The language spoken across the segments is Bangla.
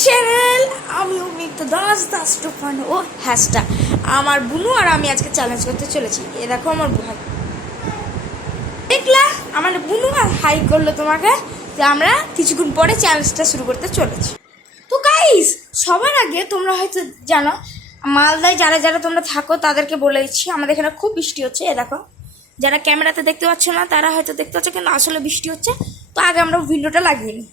চ্যানেল। আমি অমিতা দাস দাস টুফান ও হ্যাশট্যাগ আমার বুনু আর আমি আজকে চ্যালেঞ্জ করতে চলেছি। এ দেখো আমার ভাই, দেখলা আমার বুনু আর হাই করলো তোমাকে যে আমরা কিছুক্ষণ পরে চ্যালেঞ্জটা শুরু করতে চলেছি। তো গাইস, সবার আগে তোমরা হয়তো জানো মালদায় যারা যারা তোমরা থাকো তাদেরকে বলে দিচ্ছি, আমাদের এখানে খুব বৃষ্টি হচ্ছে। এ দেখো, যারা ক্যামেরাতে দেখতে পাচ্ছ না তারা হয়তো দেখতে পাচ্ছ, কিন্তু আসলে বৃষ্টি হচ্ছে। তো আগে আমরা উইন্ডোটা লাগিয়ে নিই।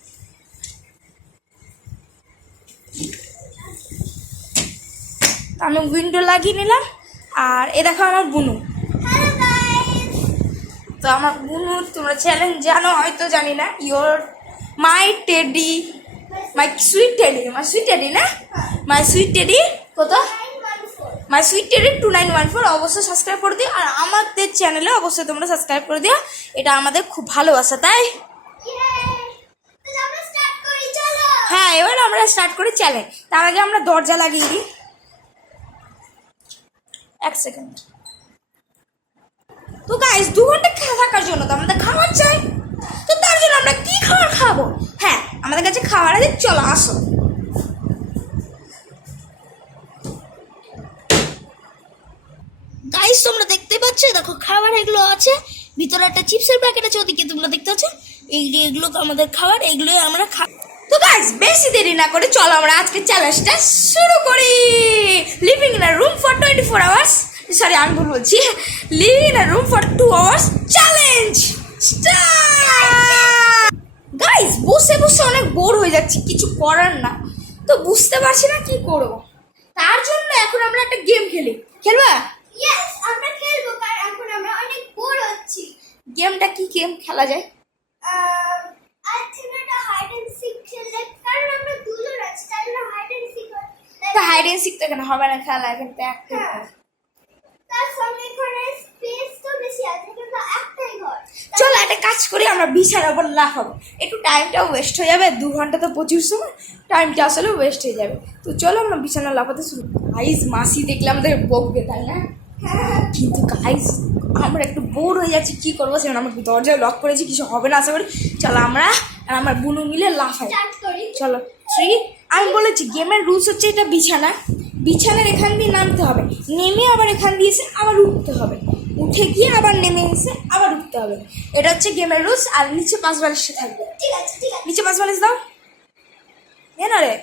আমি উইন্ডো লাগিয়ে নিলাম। আর এ দেখো আমার বুনু। তো আমার বুনু তোমরা চ্যালেঞ্জ জানো হয়তো, জানি না। Your my teddy, my sweet teddy, my sweet teddy না, মাই সুইট টেডি কত, মাই সুইট টেডি 2914 অবশ্যই সাবস্ক্রাইব করে দিও। আর আমাদের চ্যানেলে অবশ্যই তোমরা সাবস্ক্রাইব করে দিও, এটা আমাদের খুব ভালোবাসা। তাই হ্যাঁ, এবার আমরা স্টার্ট করি চ্যালেঞ্জ। তার আগে আমরা দরজা লাগিয়ে দিই। এক সেকেন্ড। তো গাইস, 2 ঘন্টা থাকার জন্য তো আমাদের খাবার চাই। তো তার জন্য আমরা কি খাবার খাবো? হ্যাঁ, আমাদের কাছে খাবার আছে, চলো আসো। গাইস, তোমরা দেখতে পাচ্ছ, দেখো খাবার এগুলো আছে। ভিতরে একটা চিপসের প্যাকেট আছে, ওদিকে তোমরা দেখতে পাচ্ছ। এগুলো আমাদের খাবার, এগুলোই আমরা তো গাইস, বেশি দেরি না করে চলো আমরা আজকে চ্যালেঞ্জটা শুরু করি। Living in a room for 24 hours, sorry আমি ভুল বলছি, living in a room for 2 hours challenge start. Guys, বসে বসে অনেক বোর হয়ে যাচ্ছি, কিছু করার না। তো বুঝতে পারছি না কি করব। তার জন্য এখন আমরা একটা গেম খেলি। খেলবা? ইয়েস, আমরা খেলবো, কারণ এখন আমরা অনেক বোর হচ্ছি। গেমটা কি গেম খেলা যায়? আই থিংক এটা হাইড এন্ড সিক খেললে, কারণ আমরা দুজন আছি, তাই না? Hide and seek. তো হাইড এন্ড সিক তো এখানে হবে না খেলা, এখানে তো একটা। তার সঙ্গে এখানে স্পেস তো বেশি আছে, কিন্তু একটাই ঘর। চলো একটা কাজ করি, আমরা বিছানার উপর লাফাবো। একটু টাইমটাও ওয়েস্ট হয়ে যাবে, 2 ঘন্টা তো প্রচুর সময়, টাইমটা আসলে ওয়েস্ট হয়ে যাবে। তো চলো আমরা বিছানা লাফাতে শুরু। গাইস, মাসি দেখলাম আমাদের বকবে, তাই না? কিন্তু গাইস, আমরা একটু বোর হয়ে যাচ্ছি, কি করবো? সেখানে আমরা দরজা লক করেছি, কিছু হবে না আশা করি। চলো আমরা আর আমার বুনু মিলে লাফাই। স্টার্ট করি। চলো 3। আমি বলেছি গেমের রুলস হচ্ছে এটা বিছানা, বিছানার এখান দিয়ে নামতে হবে, নেমে আবার এখান দিয়ে এসে আবার উঠতে হবে, উঠে গিয়ে আবার নেমে এসে আবার উঠতে হবে। এটা হচ্ছে গেমের রুলস। আর নিচে 5 বালিশে থাকবে। ঠিক আছে, ঠিক আছে। নিচে 5 বালিশ দাও। না রে,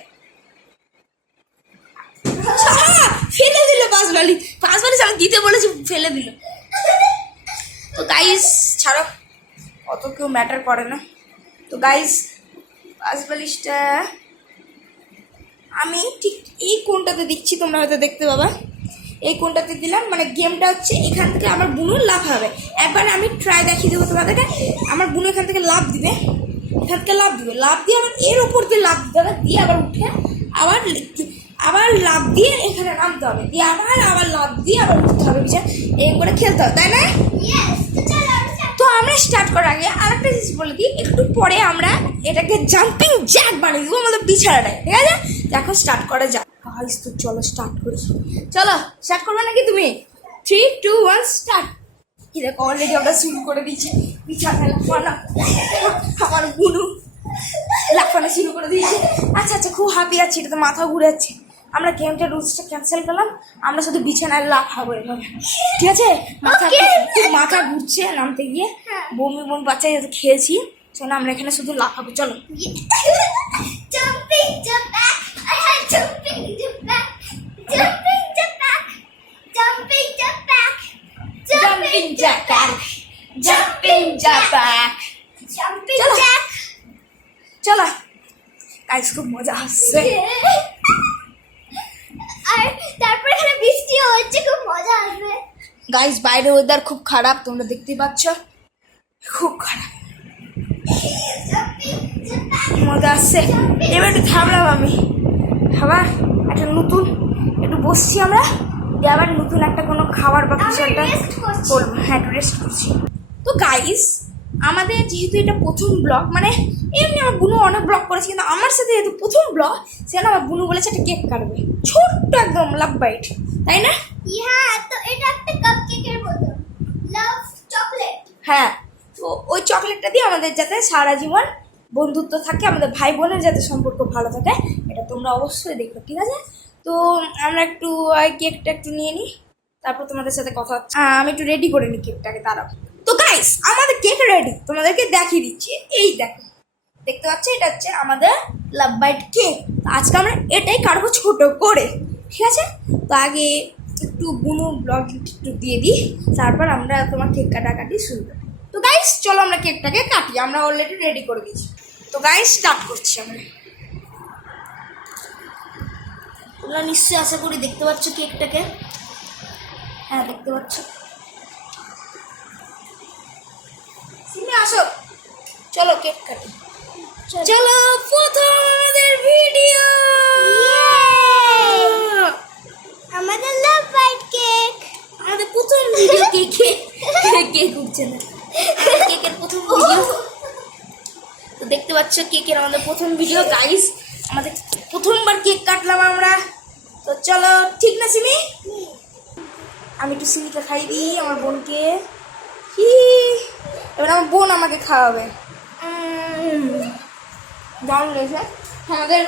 ফেলে দিল 5 বালিশ। 5 বালিশ আমি দিতে বলেছি, ফেলে দিল। তো গাইস ছাড়ো, অত কেউ ম্যাটার করে না। তো গাইস, 5 বালিশটা আমি ঠিক এই কোনটাতে দিচ্ছি, তোমরা হয়তো দেখতে পাবা। এই কোনটাতে দিলাম, মানে গেমটা হচ্ছে এখান থেকে আমার বুনু লাভ হবে। একবার আমি ট্রাই দেখিয়ে দেবো তোমাদেরকে। আমার বুনু এখান থেকে লাভ দিবে, এখান থেকে লাভ দিবে, লাভ দিয়ে আবার এর ওপর দিয়ে লাভ দিতে হবে, দিয়ে আবার উঠে আবার আবার লাভ দিয়ে এখানে নামতে হবে, দিয়ে আবার লাভ দিয়ে আবার উঠতে হবে, বুঝে এরকম করে খেলতে হবে, তাই না? ইয়েস, তো চলো আমরা তো আমরা স্টার্ট করার আগে আরেকটা জিনিস বলে দিই, একটু পরে আমরা এটাকে জাম্পিং জ্যাক বানিয়ে দেবো আমাদের বিছানাটায়, ঠিক আছে? এখন স্টার্ট করা যাক। গাইস, তো চলো স্টার্ট করি। চলো স্টার্ট করবে নাকি তুমি? 3, 2, 1 স্টার্ট। কি দেখো, অলরেডি আমরা শুরু করে দিয়েছি বিছানায় লাফানো। আমার বুনু লাফানো শুরু করে দিয়েছি। আচ্ছা আচ্ছা, খুব হ্যাপি আছি, এটা তো মাথা ঘুরে যাচ্ছে। আমরা গেমটার রুলসটা ক্যান্সেল করলাম, আমরা শুধু বিছানায় লাফাবো এভাবে, ঠিক আছে? মাথা ঘুরছে নামতে গিয়ে, বমি বমি বাচ্চা যেহেতু খেয়েছি, সেজন্য আমরা এখানে শুধু লাফাবো। চলো। jumping jump back, I had jumping jump back, jumping jump back, jumping jump back, Jumping jack back, jumping jack back. jumping চলো। jack. চলো গাইস, খুব মজা আসছে। আর তারপর এখানে বৃষ্টিও হচ্ছে, খুব মজা আসবে। গাইস, বাইরে ওয়েদার খুব খারাপ, তোমরা দেখতেই পাচ্ছ, খুব খারাপ। jumping jump back. মজা আসছে। এবার একটু থামলাম আমি, খাবার একটা নতুন একটু বসছি আমরা, দিয়ে আবার নতুন একটা কোনো খাবার বা কিছু একটা rest করছি। করবো। হ্যাঁ, একটু রেস্ট করছি। তো গাইস, আমাদের যেহেতু এটা প্রথম ব্লগ, মানে এমনি আমার বুনু অনেক ব্লগ করেছে, কিন্তু আমার সাথে যেহেতু প্রথম ব্লগ, সেখানে আমার বুনু বলেছে একটা কেক কাটবে, ছোট্ট একদম লাভ বাইট, তাই না? হ্যাঁ, তো এটা একটা কাপকেকের মতো, লাভ চকলেট। হ্যাঁ, তো ওই চকলেটটা দিয়ে আমাদের যাতে সারা জীবন বন্ধুত্ব থাকে, আমাদের ভাই বোনের যাতে সম্পর্ক ভালো থাকে, এটা তোমরা অবশ্যই দেখো, ঠিক আছে? তো আমরা একটু কেকটা একটু নিয়ে নিই, তারপর তোমাদের সাথে কথা হচ্ছে। আমি একটু রেডি করে নিই কেকটাকে, দাঁড়াও। তো গাইস আমাদের কেক রেডি, তোমাদেরকে দেখিয়ে দিচ্ছি। এই দেখো, দেখতে পাচ্ছ, এটা হচ্ছে আমাদের লাভ বাইট কেক। আজকে আমরা এটাই কাটবো ছোট করে, ঠিক আছে? তো আগে একটু বুনু ব্লগ একটু দিয়ে দিই, তারপর আমরা তোমার কেক কাটাকাটি শুরু করি। তো গাইস চলো আমরা কেকটাকে কাটি, আমরা অলরেডি রেডি করে দিয়েছি। তো গাইস স্টার্ট করছি আমরা। তোমরা নিশ্চয়ই আশা করি দেখতে পাচ্ছ কেকটাকে। হ্যাঁ দেখতে পাচ্ছ। সিমি আসো, চলো কেক কাটি। চলো প্রথম আমাদের ভিডিও, আমাদের লাভ বাইট কেক। আমাদের প্রথম ভিডিও কেকে কেক উঠছে না, কেকের প্রথম ভিডিও। তো দেখতে পাচ্ছ কেকের আমাদের প্রথম ভিডিও গাইস, আমাদের প্রথমবার কেক কাটলাম আমরা। তো চলো, ঠিক না সিমি? আমি একটু সিমিকে খাই দিই, আমার বোনকে। এবার আমার বোন আমাকে খাওয়াবে। দারুণ লেগেছে আমাদের,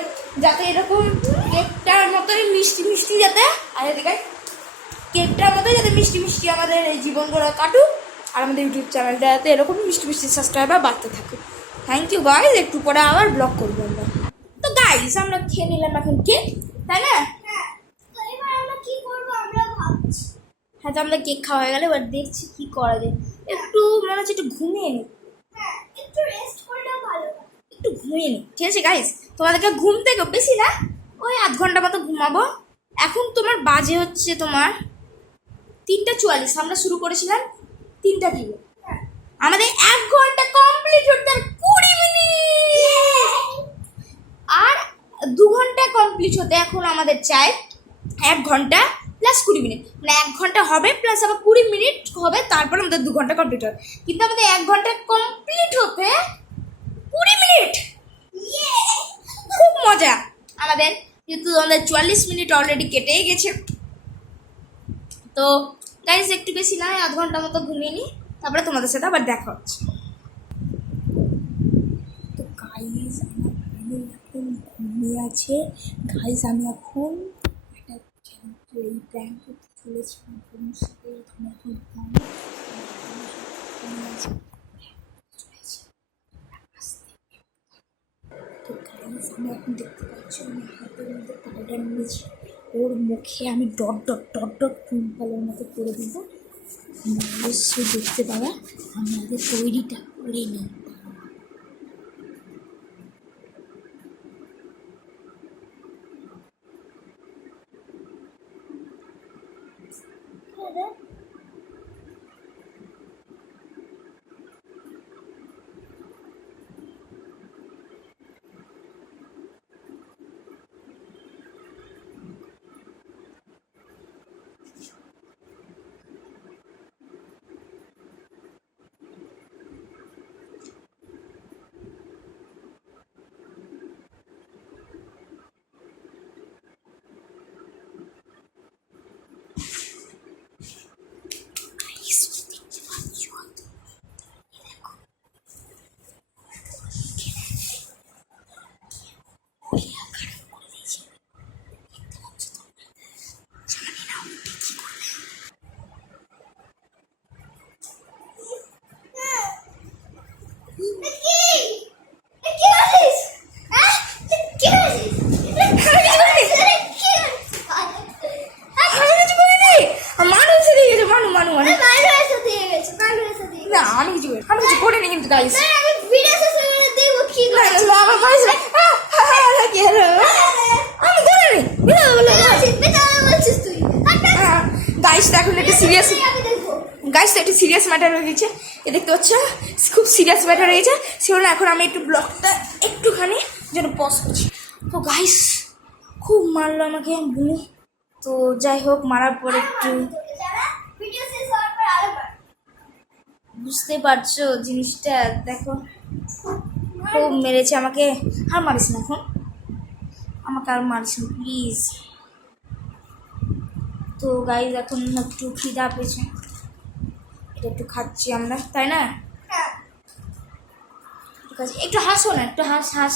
যাতে এরকম কেকটার মতোই মিষ্টি মিষ্টি যাতে, আর এদিকে কেকটার মতোই যাতে মিষ্টি মিষ্টি আমাদের এই জীবনগুলো কাটুক, আর আমাদের ইউটিউব চ্যানেলটা যাতে এরকম মিষ্টি মিষ্টি সাবস্ক্রাইবার বাড়তে থাকে। থ্যাংক ইউ গাইজ, একটু পরে আবার ব্লগ করবো আমরা। তো গাইজ আমরা খেয়ে নিলাম এখন কেক, তাই না? তো এবার আমরা কি করবো আমরা ভাবছি। হ্যাঁ, তো আমাদের কেক খাওয়া হয়ে গেলে এবার দেখছি কি করা যায়। একটু মনে হচ্ছে একটু ঘুমিয়ে নিই, হ্যাঁ একটু রেস্ট করলেও ভালো হয়। একটু ঘুমিয়ে নিই, ঠিক আছে গাইজ? তোমাদেরকে ঘুম থেকে বেশি না, ওই 1/2 ঘন্টা মতো ঘুমাবো। এখন তোমার বাজে হচ্ছে তোমার 3:44, আমরা শুরু করেছিলাম 3টা থেকে। আমাদের 1 ঘন্টা কমপ্লিট হতে 20 মিনিট, আর 2 ঘন্টা কমপ্লিট হতে এখন আমাদের চাই 1 ঘন্টা প্লাস 20 মিনিট, মানে 1 ঘন্টা হবে প্লাস আবার 20 মিনিট হবে, তারপর আমাদের 2 ঘন্টা কমপ্লিট হবে। কিন্তু আমাদের 1 ঘন্টা কমপ্লিট হতে 20 মিনিট, খুব মজা আমাদের। কিন্তু আমাদের 44 মিনিট অলরেডি কেটেই গেছে। তো গাইজ একটু বেশি নয়, 1/2 ঘন্টা মতো ঘুমিয়ে নিই, তারপরে তোমাদের সাথে আবার দেখা হচ্ছে। তো গাইজ আমার বোন এখন ঘুমিয়ে আছে। গাইজ আমি এখন একটা এই প্র্যাঙ্ক করতে চলেছি আমার বোনের সাথে। এখানে এখন তো গাইজ আমি এখন দেখতে পাচ্ছি আমার হাতের মধ্যে পাউডার নিয়েছি, ওর মুখে আমি ডট ডট ডট ডট পিম্পলের মতো করে দিব। অবশ্যই দেখতে পাবা, আমাদের তৈরিটা করে নিই। আমি কিছু করিনি কিন্তু গাইস, আমি ভিডিও শেষে দেব কি করে। আমি করিনি। বলছিস তুই গাইস এখন একটা সিরিয়াস, আমি দেখবো। গাইস একটা সিরিয়াস ম্যাটার হয়ে গেছে, এ দেখতে পাচ্ছ খুব সিরিয়াস ম্যাটার হয়ে গেছে। সেজন্য এখন আমি একটু ব্লগটা একটুখানি যেন পজ করছি। তো গাইস খুব মারলো আমাকে বুনি, তো যাই হোক মারার পর একটু ভিডিও শেষ হওয়ার পর আরেকবার বুঝতে পারছো জিনিসটা, দেখো খুব মেরেছে আমাকে। আর মারিস না এখন, আমাকে আর মারিস না প্লিজ। তো গাইজ এখন একটু খিদা পেয়েছে, এটা একটু খাচ্ছি আমরা, তাই না? কাছে একটু হাসো না, একটু হাস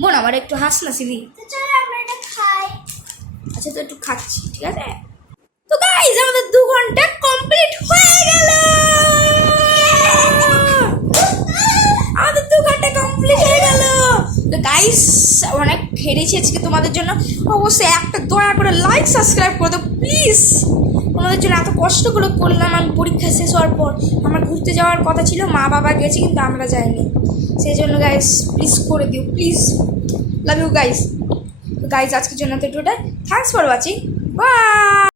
বোন আমার, একটু হাস না সিবি। তো চলো আমরা এটা খাই। আচ্ছা তো একটু খাচ্ছি, ঠিক আছে। তো গাইস আমাদের 2 ঘন্টা কমপ্লিট হয়ে গেল, আমাদের 2 ঘন্টা কমপ্লিট হয়ে গেল। তো গাইস অনেক হেরেছি আজকে তোমাদের জন্য, অবশ্যই একটা দয়া করে লাইক সাবস্ক্রাইব করে দাও প্লিজ। তোমাদের জন্য এত কষ্ট করে করলাম, আমি পরীক্ষা শেষ হওয়ার পর আমার ঘুরতে যাওয়ার কথা ছিল, মা বাবা গেছে কিন্তু আমরা যাইনি, সেই জন্য গাইস প্লিজ করে দিও প্লিজ, লাভ ইউ গাইস। তো গাইস আজকের জন্য তো এটুকুটাই, থ্যাঙ্কস ফর ওয়াচিং, বাই।